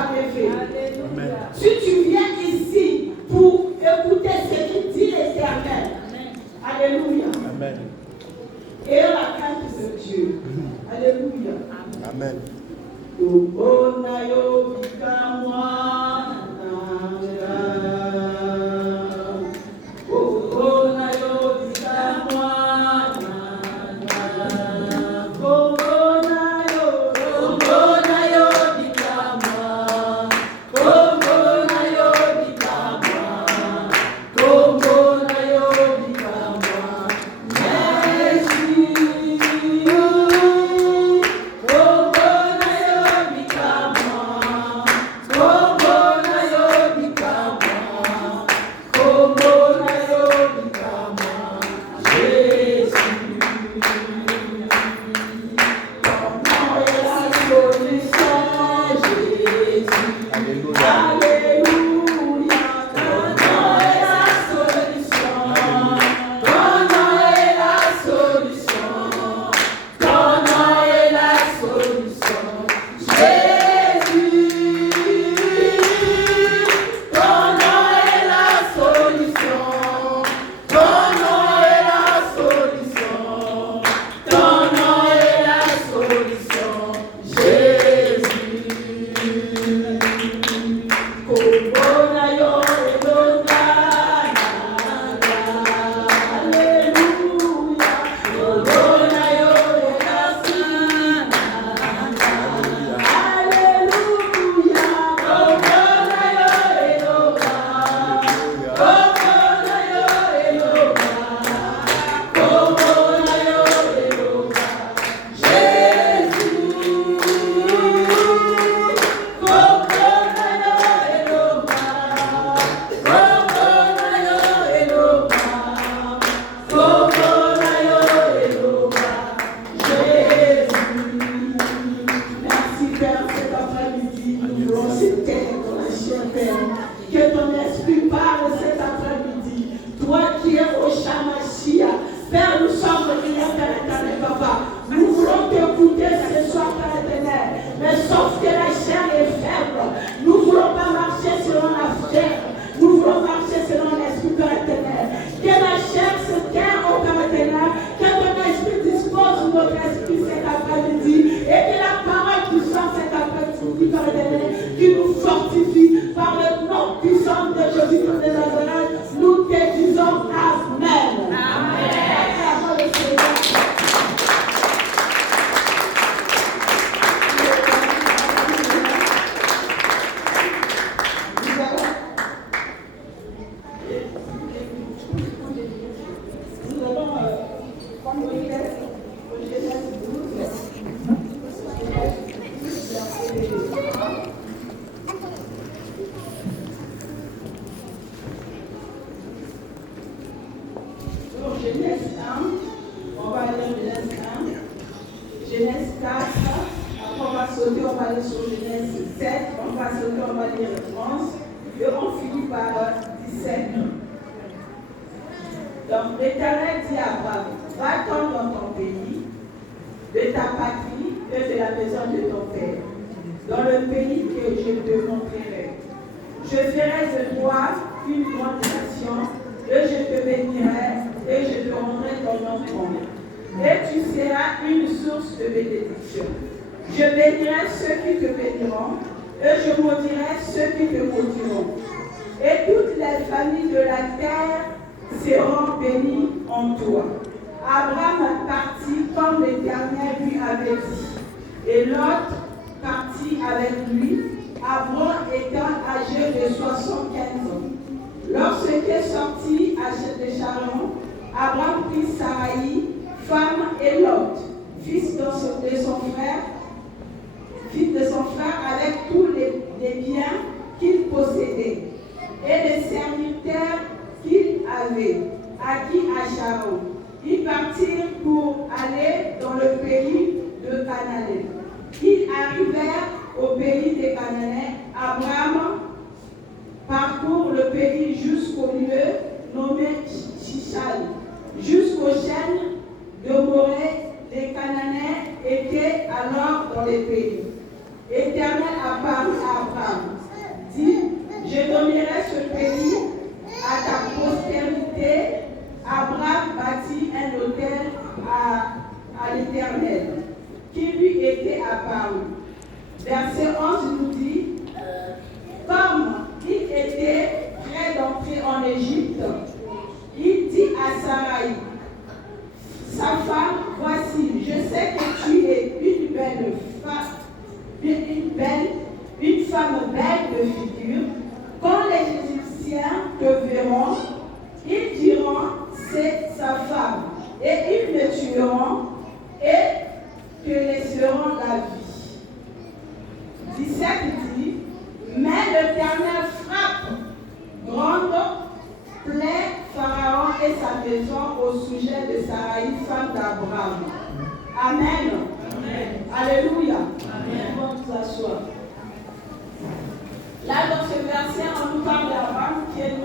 par les faits. Si tu viens ici pour écouter ce qu'il dit l'Éternel, alléluia. Amen. Et la crainte de Dieu. Alléluia. Amen. Éternel a parlé. Sarai, sa femme, voici, je sais que tu es une belle femme, une femme belle de figure. Quand les Égyptiens te verront, ils diront, c'est sa femme, et ils me tueront et te laisseront la vie. 17 dit, mais l'Éternel frappe grande plaie Pharaon et sa maison au sujet de Sarai, femme d'Abraham. Amen. Amen. Alléluia. Amen. On va nous asseoir. Là, dans ce verset, on nous parle d'Abraham qui est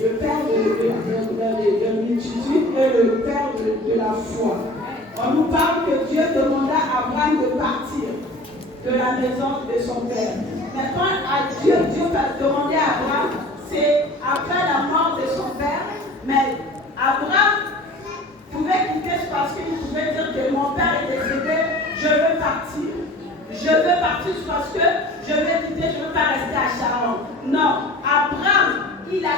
le père de multitude et le père de la foi. On nous parle que Dieu demanda à Abraham de partir de la maison de son père. Mais quand Dieu va demander à Abraham, c'est après la mort de son père. Mais Abraham pouvait quitter parce qu'il pouvait dire que mon père est décédé, je veux partir. Je veux partir parce que je veux quitter, je ne veux pas rester à Charon. Non, Abraham, il a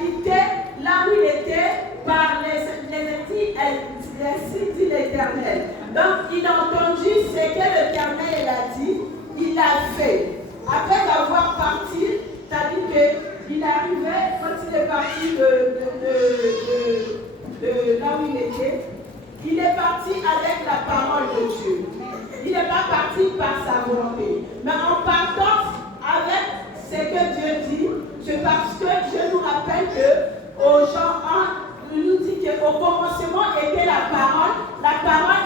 quitté là où il était par les ainsi dit l'Éternel. Donc il a entendu ce que l'Éternel a dit, il l'a fait. Après avoir parti, c'est-à-dire qu'il arrivait, quand il est parti de là où il était, il est parti avec la parole de Dieu. Il n'est pas parti par sa volonté. Mais en partant avec ce que Dieu dit, c'est parce que Dieu nous rappelle qu'au Jean 1, il nous dit qu'au commencement était la parole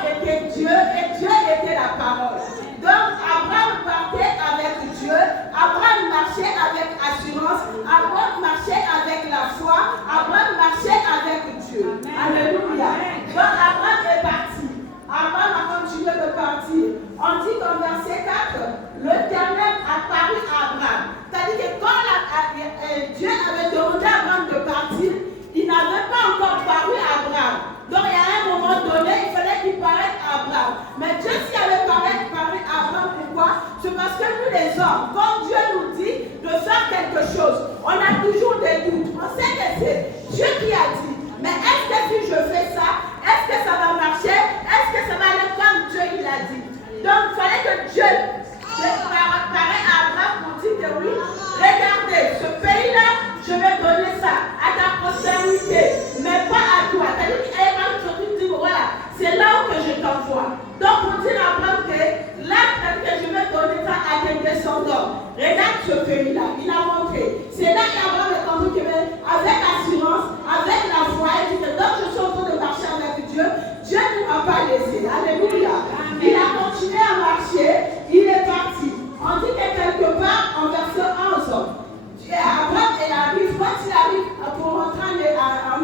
était Dieu et Dieu était la parole. Donc Abraham partait avec Dieu, Abraham marchait avec assurance, Abraham marchait avec la foi, Abraham marchait avec Dieu. Alléluia. Donc Abraham est parti. Abraham a continué de partir. On dit qu'en verset 4, l'Éternel apparut à Abraham. C'est-à-dire que quand Dieu avait demandé à Abraham de partir, il n'avait pas encore paru à Abraham. Donc il y a un moment donné, il fallait qu'il paraisse à Abraham. Mais Dieu s'y avait paru à Abraham, pourquoi? C'est parce que nous les hommes, quand Dieu nous dit de faire quelque chose, on a toujours des doutes. On sait que c'est Dieu qui a dit. Mais est-ce que si je fais ça, est-ce que ça va marcher? Est-ce que ça va aller comme Dieu il a dit? Donc il fallait que Dieu paraît à Abraham pour dire que oui, regardez, ce pays-là, je vais donner ça à ta postérité, mais pas à toi. C'est-à-dire qu'il y a un jour qui dit, voilà, c'est là où que je t'envoie. Donc pour dire à Abraham que là, que je vais donner ça à tes descendants. Regarde ce pays-là, il a montré. C'est là qu'Abraham est compris avec assurance, avec la foi, il dit que donc je suis en train de marcher avec Dieu, Dieu ne m'a pas laissé. Alléluia. Il a continué à marcher, il est parti. On dit que quelque part, en verset 11, Abraham arrive, quand il arrive pour rentrer en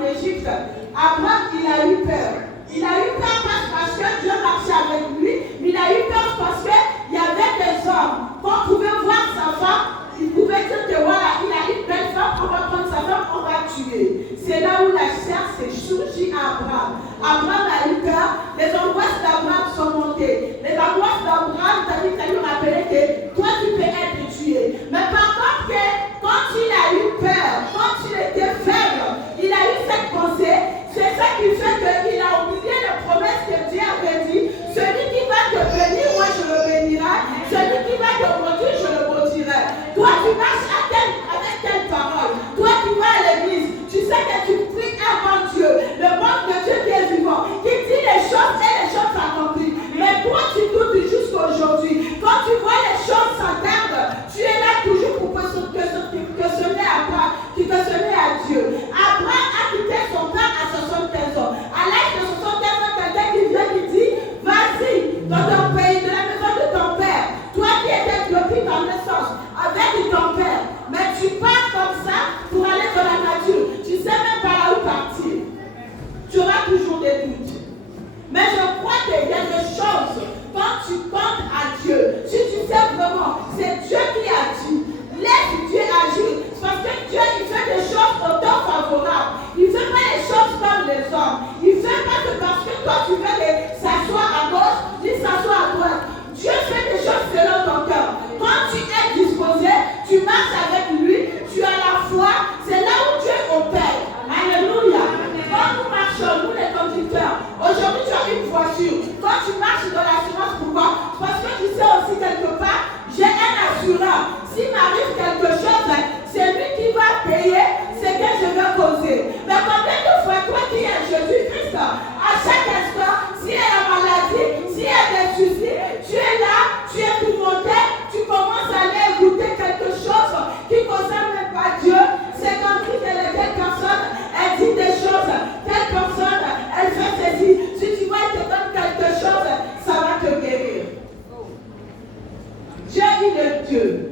il est Dieu.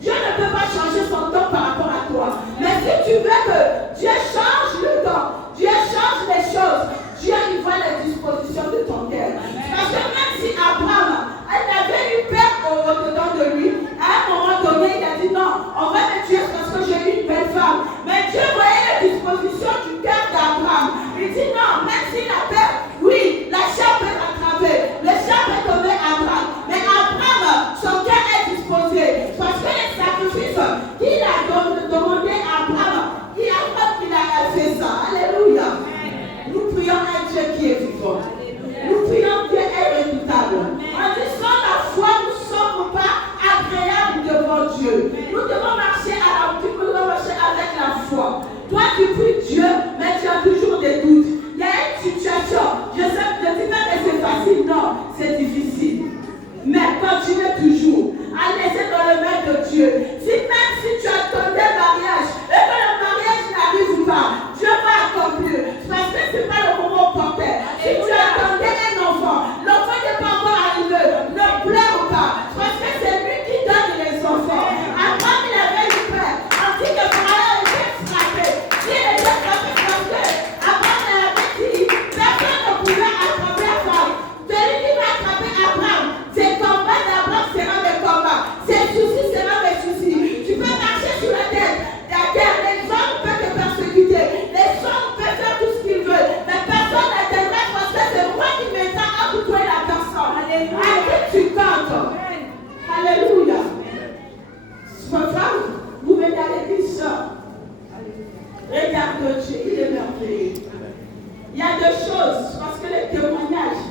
Dieu ne peut pas changer son temps par rapport à toi. Mais si tu veux que Dieu change le temps, Dieu change les choses, Dieu il voit les dispositions de ton cœur. Parce que même si Abraham, elle avait eu peur au-dedans de lui, à un moment donné, il a dit non, on va me tuer parce que j'ai eu une belle femme. Mais Dieu voyait les dispositions du cœur d'Abraham. Il dit non, même s'il a peur, oui, la chair peut rattraper, le chair peut tomber Abraham. Mais Abraham, son cœur est disposé. Parce que les sacrifices qu'il a demandé à Abraham, il a fait ça. Alléluia. Nous prions un Dieu qui est vivant. Nous prions Dieu est redoutable. En dit sans la foi, nous ne sommes pas agréables devant Dieu. Nous devons marcher avec la foi. Toi, tu pries Dieu, mais tu as toujours des doutes. Il y a une situation. Je dis pas que c'est facile, non, c'est difficile. Mais continue toujours à laisser dans les mains de Dieu. Même si tu attendais le mariage et que le mariage n'arrive pas, Dieu va accomplir. Parce que ce n'est pas le moment opportun. Si tu attendais un enfant, l'enfant n'est pas encore arrivé, ne pleure pas. Parce que c'est lui qui donne les enfants. Avant, il avait eu peur. On dit que Pharaon était frappé. Il était frappé parce que avant, il avait dit personne ne pouvait attraper Abraham. Celui qui va attraper Abraham, ses combats d'Abraham seront des combats. Ses soucis seront des soucis. Tu peux marcher sur la terre. Les hommes peuvent te persécuter. Les hommes peuvent faire tout ce qu'ils veulent. Mais personne ne t'aidera parce que c'est moi qui mettrai entre toi et la personne. À qui tu comptes? Alléluia. Ma femme, vous venez à l'église. Regarde Dieu, il est merveilleux. Il y a deux choses, parce que les témoignages,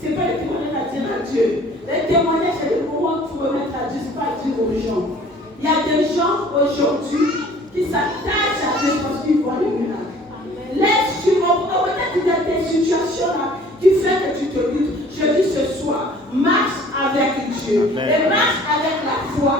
ce n'est pas les témoignages à dire à Dieu. Les témoignages, c'est le moment où tu peux mettre à Dieu, ce n'est pas à dire aux gens. Il y a des gens aujourd'hui qui s'attachent à Dieu parce qu'ils voient les miracles. Peut-être qu'il y a des situations là qui font que tu te doutes. Je dis ce soir, marche avec Dieu. Amen. Et marche avec la foi.